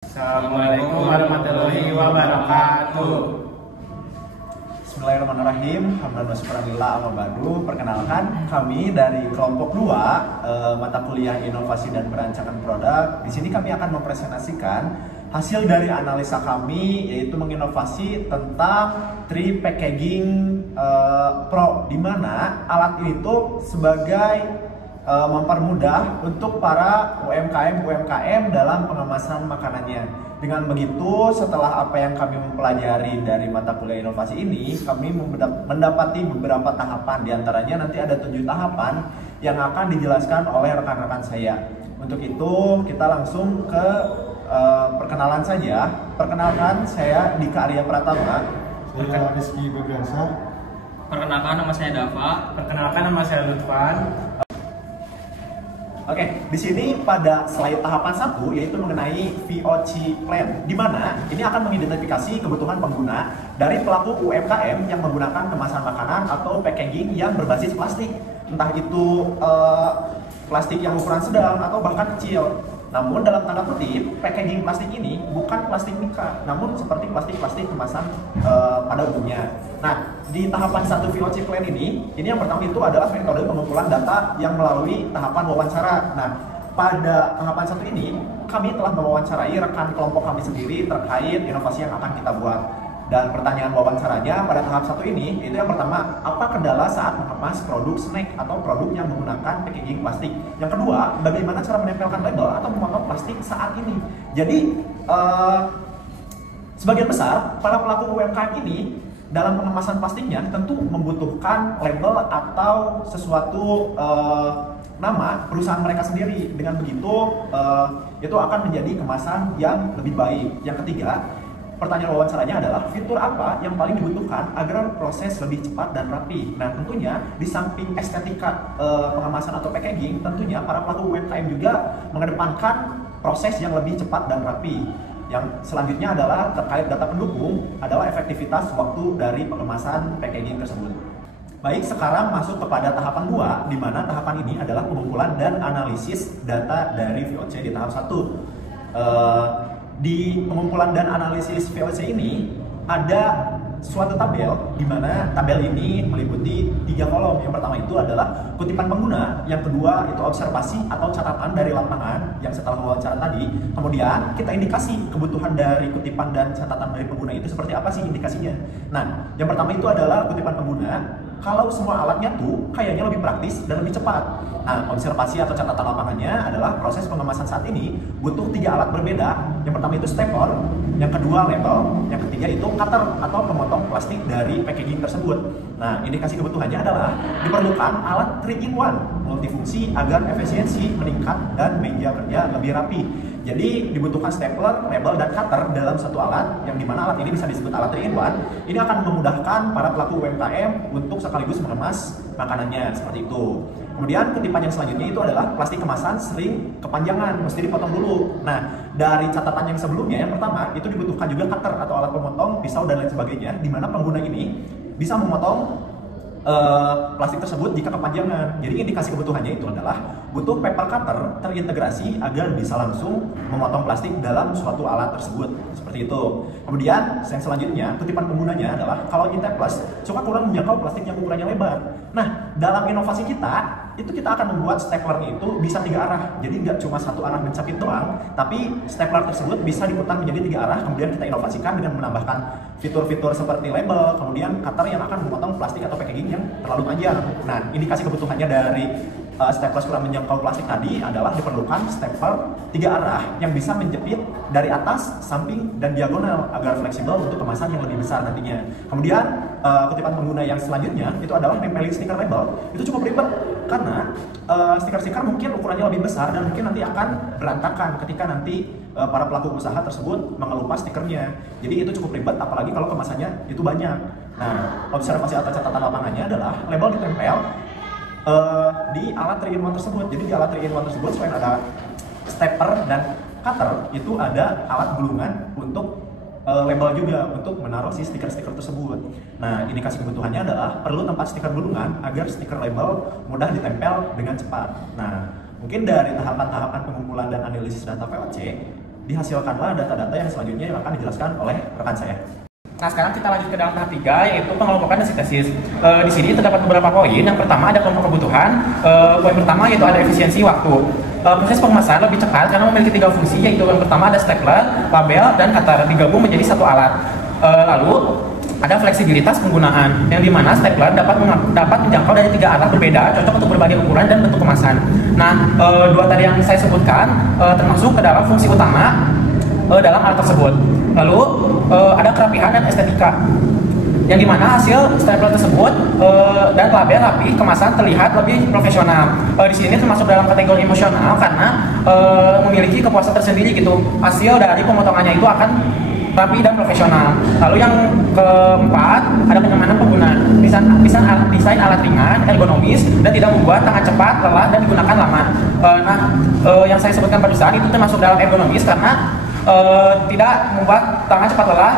Assalamualaikum warahmatullahi wabarakatuh. Bismillahirrahmanirrahim. Hamdan wa syukurillah amma ba'du. Perkenalkan, kami dari kelompok 2 mata kuliah Inovasi dan Perancangan Produk. Di sini kami akan mempresentasikan hasil dari analisa kami, yaitu menginovasi tentang tree packaging pro, di mana alat itu sebagai mempermudah untuk para UMKM dalam pengemasan makanannya. Dengan begitu, setelah apa yang kami mempelajari dari mata kuliah inovasi ini, kami mendapati beberapa tahapan. Di antaranya nanti ada 7 tahapan yang akan dijelaskan oleh rekan-rekan saya. Untuk itu, kita langsung ke perkenalan saja. Perkenalkan, saya Dika Arya Pratama. Saya Rizky Bebriansa. Perkenalkan, nama saya Dava. Perkenalkan, nama saya Lutfan. Oke, di sini pada slide tahapan 1 yaitu mengenai VOC plan, di mana ini akan mengidentifikasi kebutuhan pengguna dari pelaku UMKM yang menggunakan kemasan makanan atau packaging yang berbasis plastik, entah itu plastik yang ukuran sedang atau bahkan kecil. Namun dalam tanda kutip, packaging plastik ini bukan plastik mika, namun seperti plastik kemasan pada umumnya. Nah, di tahapan 1 VOC plan ini yang pertama itu adalah metode pengumpulan data yang melalui tahapan wawancara. Nah, pada tahapan 1 ini, kami telah mewawancarai rekan kelompok kami sendiri terkait inovasi yang akan kita buat. Dan pertanyaan wawancaranya pada tahap 1 ini, itu yang pertama, apa kendala saat mengemas produk snack atau produk yang menggunakan packaging plastik? Yang kedua, bagaimana cara menempelkan label atau memotong plastik saat ini? Jadi, sebagian besar para pelaku UMKM ini dalam pengemasan plastiknya tentu membutuhkan label atau sesuatu nama perusahaan mereka sendiri. Dengan begitu, itu akan menjadi kemasan yang lebih baik. Yang ketiga, pertanyaan wawancaranya adalah fitur apa yang paling dibutuhkan agar proses lebih cepat dan rapi. Nah, tentunya di samping estetika pengemasan atau packaging, tentunya para pelaku UMKM juga mengedepankan proses yang lebih cepat dan rapi. Yang selanjutnya adalah terkait data pendukung adalah efektivitas waktu dari pengemasan packaging tersebut. Baik, sekarang masuk kepada tahapan 2, di mana tahapan ini adalah pengumpulan dan analisis data dari VOC di tahap 1. Di pengumpulan dan analisis VOC ini ada suatu tabel, di mana tabel ini meliputi 3 kolom. Yang pertama itu adalah kutipan pengguna, yang kedua itu observasi atau catatan dari lapangan yang setelah wawancara tadi. Kemudian kita indikasi kebutuhan dari kutipan dan catatan dari pengguna itu seperti apa sih indikasinya. Nah, yang pertama itu adalah kutipan pengguna. Kalau semua alat nyatu, kayaknya lebih praktis dan lebih cepat. Nah, observasi atau catatan lapangannya adalah proses pengemasan saat ini butuh 3 alat berbeda. Yang pertama itu stapler, yang kedua label, yang ketiga itu cutter atau pemotong plastik dari packaging tersebut. Nah, indikasi kebutuhannya adalah diperlukan alat 3-in-1 multifungsi agar efisiensi meningkat dan meja kerja lebih rapi. Jadi dibutuhkan stapler, label, dan cutter dalam satu alat, yang dimana alat ini bisa disebut alat 3-in-1. Ini akan memudahkan para pelaku UMKM untuk sekaligus mengemas makanannya seperti itu. Kemudian kutipan yang selanjutnya itu adalah plastik kemasan sering kepanjangan, mesti dipotong dulu. Nah, dari catatan yang sebelumnya, yang pertama itu dibutuhkan juga cutter atau alat pemotong, pisau dan lain sebagainya, di mana pengguna ini bisa memotong plastik tersebut jika kepanjangan. Jadi indikasi kebutuhannya itu adalah butuh paper cutter terintegrasi agar bisa langsung memotong plastik dalam suatu alat tersebut, seperti itu. Kemudian yang selanjutnya kutipan penggunanya adalah kalau Inteplas suka kurang menjangkau plastik yang ukurannya lebar. Nah, dalam inovasi kita itu kita akan membuat staplernya itu bisa 3 arah. Jadi nggak cuma satu arah mencapit doang, tapi stapler tersebut bisa diputar menjadi 3 arah. Kemudian kita inovasikan dengan menambahkan fitur-fitur seperti label, kemudian cutter yang akan memotong plastik atau packaging yang terlalu panjang. Nah, indikasi kebutuhannya dari stapler kurang menjangkau plastik tadi adalah diperlukan stapler 3 arah yang bisa menjepit dari atas, samping, dan diagonal agar fleksibel untuk kemasan yang lebih besar nantinya. Kemudian kutipan pengguna yang selanjutnya itu adalah nempelin stiker label. Itu cukup ribet karena stiker-stiker mungkin ukurannya lebih besar dan mungkin nanti akan berantakan ketika nanti para pelaku usaha tersebut mengelupas stikernya. Jadi itu cukup ribet, apalagi kalau kemasannya itu banyak. Nah, observasi atau catatan lapangannya adalah label ditempel di alat 3-in-1 tersebut. Jadi di alat 3-in-1 tersebut selain ada stapler dan cutter, itu ada alat gulungan untuk label juga untuk menaruh si stiker-stiker tersebut. Nah, indikasi kebutuhannya adalah perlu tempat stiker gulungan agar stiker label mudah ditempel dengan cepat. Nah, mungkin dari tahapan-tahapan pengumpulan dan analisis data VOC, dihasilkanlah data-data yang selanjutnya yang akan dijelaskan oleh rekan saya. Nah, sekarang kita lanjut ke dalam tahap 3, yaitu pengelompokan dan sintesis. Di sini terdapat beberapa poin. Yang pertama ada kelompok kebutuhan. Poin pertama yaitu ada efisiensi waktu. Proses pengemasan lebih cepat karena memiliki 3 fungsi, yaitu yang pertama ada stapler, label, dan cutter digabung menjadi satu alat. Lalu ada fleksibilitas penggunaan, yang dimana stapler dapat menjangkau dari 3 arah berbeda, cocok untuk berbagai ukuran dan bentuk kemasan. Nah, 2 tadi yang saya sebutkan termasuk ke dalam fungsi utama dalam alat tersebut. Lalu ada kerapihan dan estetika, yang dimana hasil stapler tersebut dan label rapi, kemasan terlihat lebih profesional. Di sini termasuk dalam kategori emosional karena memiliki kepuasan tersendiri gitu. Hasil dari pemotongannya itu akan rapi dan profesional. Lalu yang keempat ada kenyamanan pengguna. Desain alat ringan, ergonomis, dan tidak membuat tangan cepat, lelah, dan digunakan lama. Yang saya sebutkan barusan itu termasuk dalam ergonomis karena tidak membuat tangan cepat lelah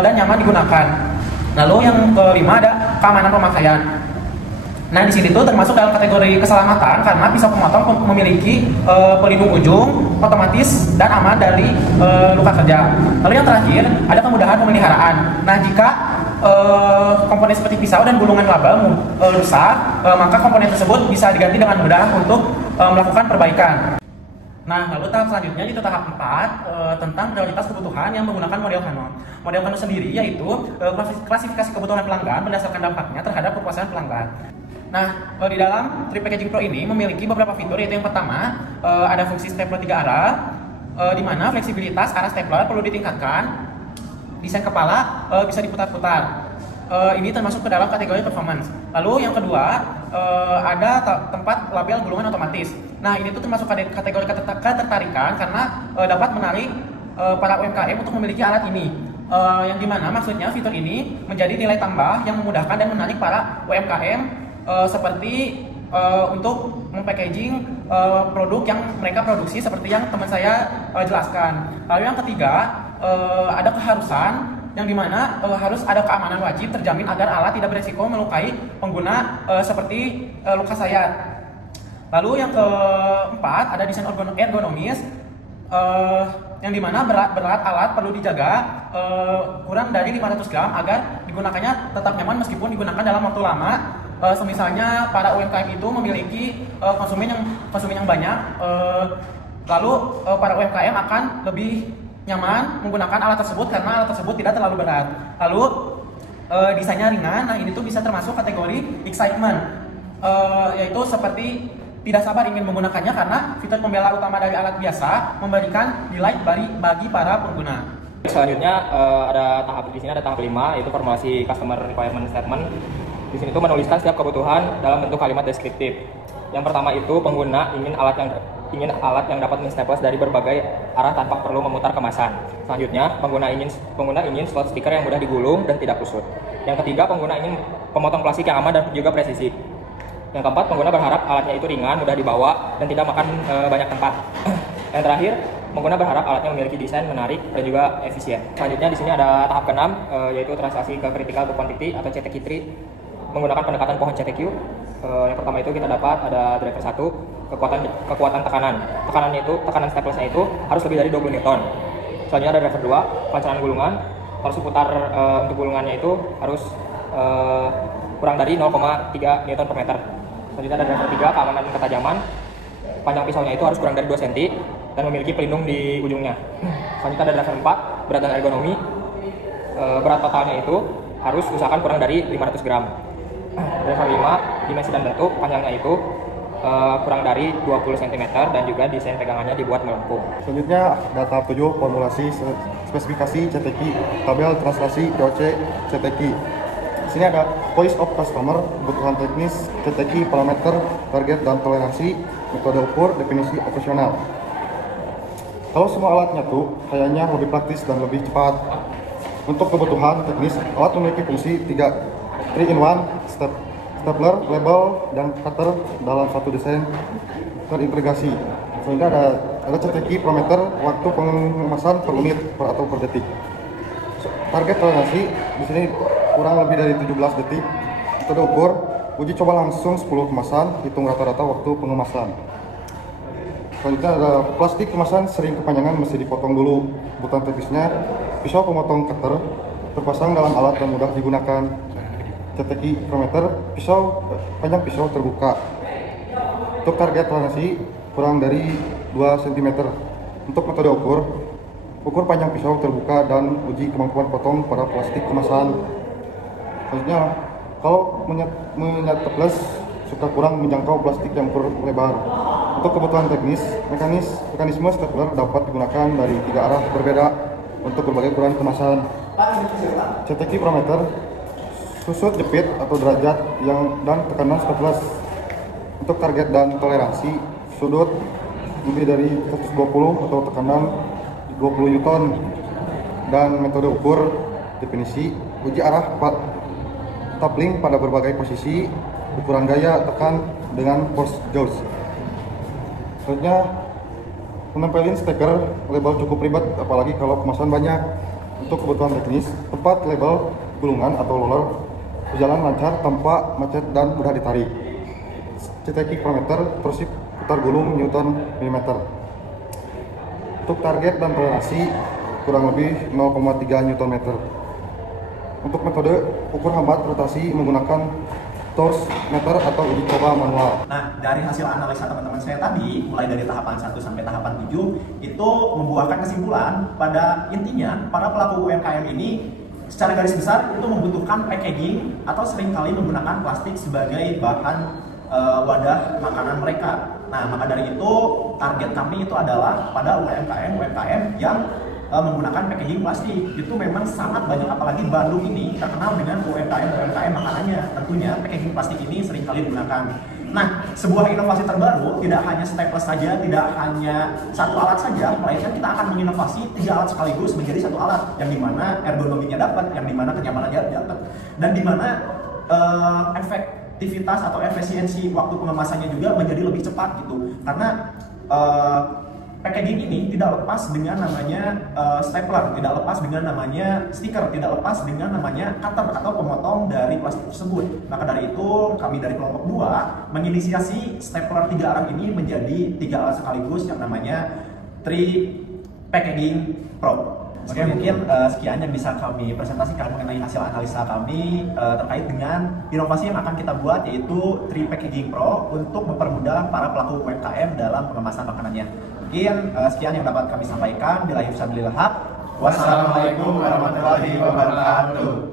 dan nyaman digunakan. Lalu yang kelima ada keamanan pemakaian. Nah, di sini tuh termasuk dalam kategori keselamatan karena pisau pemotong memiliki pelindung ujung, otomatis dan aman dari luka kerja. Lalu yang terakhir ada kemudahan pemeliharaan. Nah, jika komponen seperti pisau dan gulungan label rusak, maka komponen tersebut bisa diganti dengan mudah untuk melakukan perbaikan. Nah, lalu tahap selanjutnya itu tahap 4 tentang prioritas kebutuhan yang menggunakan model Canon. Model Canon sendiri yaitu klasifikasi kebutuhan pelanggan berdasarkan dampaknya terhadap kepuasan pelanggan. Nah, di dalam Trip Packaging Pro ini memiliki beberapa fitur, yaitu yang pertama ada fungsi stapler 3 arah, di mana fleksibilitas arah stapler perlu ditingkatkan. Desain kepala bisa diputar-putar. Ini termasuk ke dalam kategori performance. Lalu yang kedua ada tempat label gulungan otomatis. Nah, ini tuh termasuk kategori ketertarikan karena dapat menarik para UMKM untuk memiliki alat ini. Yang dimana maksudnya fitur ini menjadi nilai tambah yang memudahkan dan menarik para UMKM seperti untuk packaging produk yang mereka produksi seperti yang teman saya jelaskan. Lalu yang ketiga ada keharusan, yang dimana harus ada keamanan wajib terjamin agar alat tidak beresiko melukai pengguna seperti luka sayat. Lalu yang keempat ada desain ergonomis, yang dimana berat alat perlu dijaga kurang dari 500 gram agar digunakannya tetap nyaman meskipun digunakan dalam waktu lama. Semisalnya para UMKM itu memiliki konsumen yang banyak, lalu para UMKM akan lebih nyaman menggunakan alat tersebut karena alat tersebut tidak terlalu berat. Lalu desainnya ringan. Nah, ini tuh bisa termasuk kategori excitement, yaitu seperti tidak sabar ingin menggunakannya karena fitur pembela utama dari alat biasa memberikan nilai bagi para pengguna. Selanjutnya di sini ada tahap 5, yaitu formulasi customer requirement statement. Di sini tuh menuliskan setiap kebutuhan dalam bentuk kalimat deskriptif. Yang pertama itu pengguna ingin alat yang dapat menstaples dari berbagai arah tanpa perlu memutar kemasan. Selanjutnya, pengguna ingin slot stiker yang mudah digulung dan tidak kusut. Yang ketiga, pengguna ingin pemotong plastik yang aman dan juga presisi. Yang keempat, pengguna berharap alatnya itu ringan, mudah dibawa, dan tidak makan banyak tempat. Yang terakhir, pengguna berharap alatnya memiliki desain menarik dan juga efisien. Selanjutnya di sini ada tahap ke-6, yaitu translasi ke critical to quantity atau CTQ3 menggunakan pendekatan pohon CTQ. Yang pertama itu kita dapat ada driver 1, kekuatan tekanan. Tekanan staplesnya itu harus lebih dari 20 Newton. Selanjutnya ada driver 2, pelancaran gulungan. Torsi putar untuk gulungannya itu harus kurang dari 0,3 Newton per meter. Selanjutnya ada driver 3, keamanan ketajaman. Panjang pisaunya itu harus kurang dari 2 cm dan memiliki pelindung di ujungnya. Selanjutnya ada driver 4, berat dan ergonomi. Berat totalnya itu harus usahakan kurang dari 500 gram. Driver 5, dimensi dan bentuk, panjangnya itu kurang dari 20 cm dan juga desain pegangannya dibuat melengkung. Selanjutnya ada tahap 7, formulasi spesifikasi CTQ, tabel translasi POC CTQ. Di sini ada voice of customer, kebutuhan teknis, CTQ, parameter, target dan toleransi, metode ukur, definisi operasional. Kalau semua alatnya tuh kayaknya lebih praktis dan lebih cepat. Untuk kebutuhan teknis, alat memiliki fungsi 3-in-1, stapler, label, dan cutter dalam satu desain terintegrasi. Sehingga ada CTQ, parameter, waktu pengemasan per unit atau per detik. Target toleransi di sini kurang lebih dari 17 detik. Metode ukur, uji coba langsung 10 kemasan, hitung rata-rata waktu pengemasan. Selanjutnya ada plastik kemasan sering kepanjangan mesti dipotong dulu. Kebutuhan teknisnya, pisau pemotong cutter terpasang dalam alat dan mudah digunakan. Ceteki krometer, panjang pisau terbuka. Untuk target toleransi kurang dari 2 cm. Untuk metode ukur panjang pisau terbuka dan uji kemampuan potong pada plastik kemasan. Selanjutnya, kalau menyat teples suka kurang menjangkau plastik yang lebar. Untuk kebutuhan teknis, mekanisme stapler dapat digunakan dari 3 arah berbeda untuk berbagai ukuran kemasan. Ceteki parameter, susut jepit atau derajat dan tekanan staples. Untuk target dan toleransi, sudut lebih dari 120 atau tekanan 20 Newton. Dan metode ukur, definisi, uji arah tapling pada berbagai posisi, ukuran gaya tekan dengan force gauge. Selanjutnya, menempelin stiker label cukup ribet, apalagi kalau kemasan banyak. Untuk kebutuhan teknis, tempat label gulungan atau roller berjalan lancar tanpa macet dan mudah ditarik. Ceteki parameter, prinsip putar gulung Newton mm. Untuk target dan toleransi kurang lebih 0,3 Newton meter. Untuk metode ukur hambat rotasi menggunakan torque meter atau uji coba manual. Nah, dari hasil analisa teman-teman saya tadi, mulai dari tahapan 1 sampai tahapan 7, itu membuahkan kesimpulan pada intinya para pelaku UMKM ini secara garis besar itu membutuhkan packaging atau seringkali menggunakan plastik sebagai bahan wadah makanan mereka. Nah, maka dari itu target kami itu adalah pada UMKM yang menggunakan packaging plastik. Itu memang sangat banyak, apalagi Bandung ini terkenal dengan UMKM makanannya. Tentunya packaging plastik ini seringkali digunakan. Nah, sebuah inovasi terbaru tidak hanya staples saja, tidak hanya satu alat saja, melainkan kita akan menginovasi 3 alat sekaligus menjadi satu alat, yang dimana ergonominya dapat, yang dimana kenyamanannya dapat, dan dimana efektivitas atau efisiensi waktu pengemasannya juga menjadi lebih cepat gitu. Karena packaging ini tidak lepas dengan namanya stapler, tidak lepas dengan namanya stiker, tidak lepas dengan namanya cutter atau pemotong dari plastik tersebut. Maka dari itu kami dari kelompok 2 menginisiasi stapler 3 arah ini menjadi 3 alat sekaligus yang namanya Tri Packaging Pro. Oke, mungkin sekian yang bisa kami presentasikan mengenai hasil analisa kami terkait dengan inovasi yang akan kita buat, yaitu Tri Packaging Pro untuk mempermudah para pelaku UMKM dalam pengemasan makanannya. Mungkin sekian yang dapat kami sampaikan. Wassalamualaikum warahmatullahi wabarakatuh.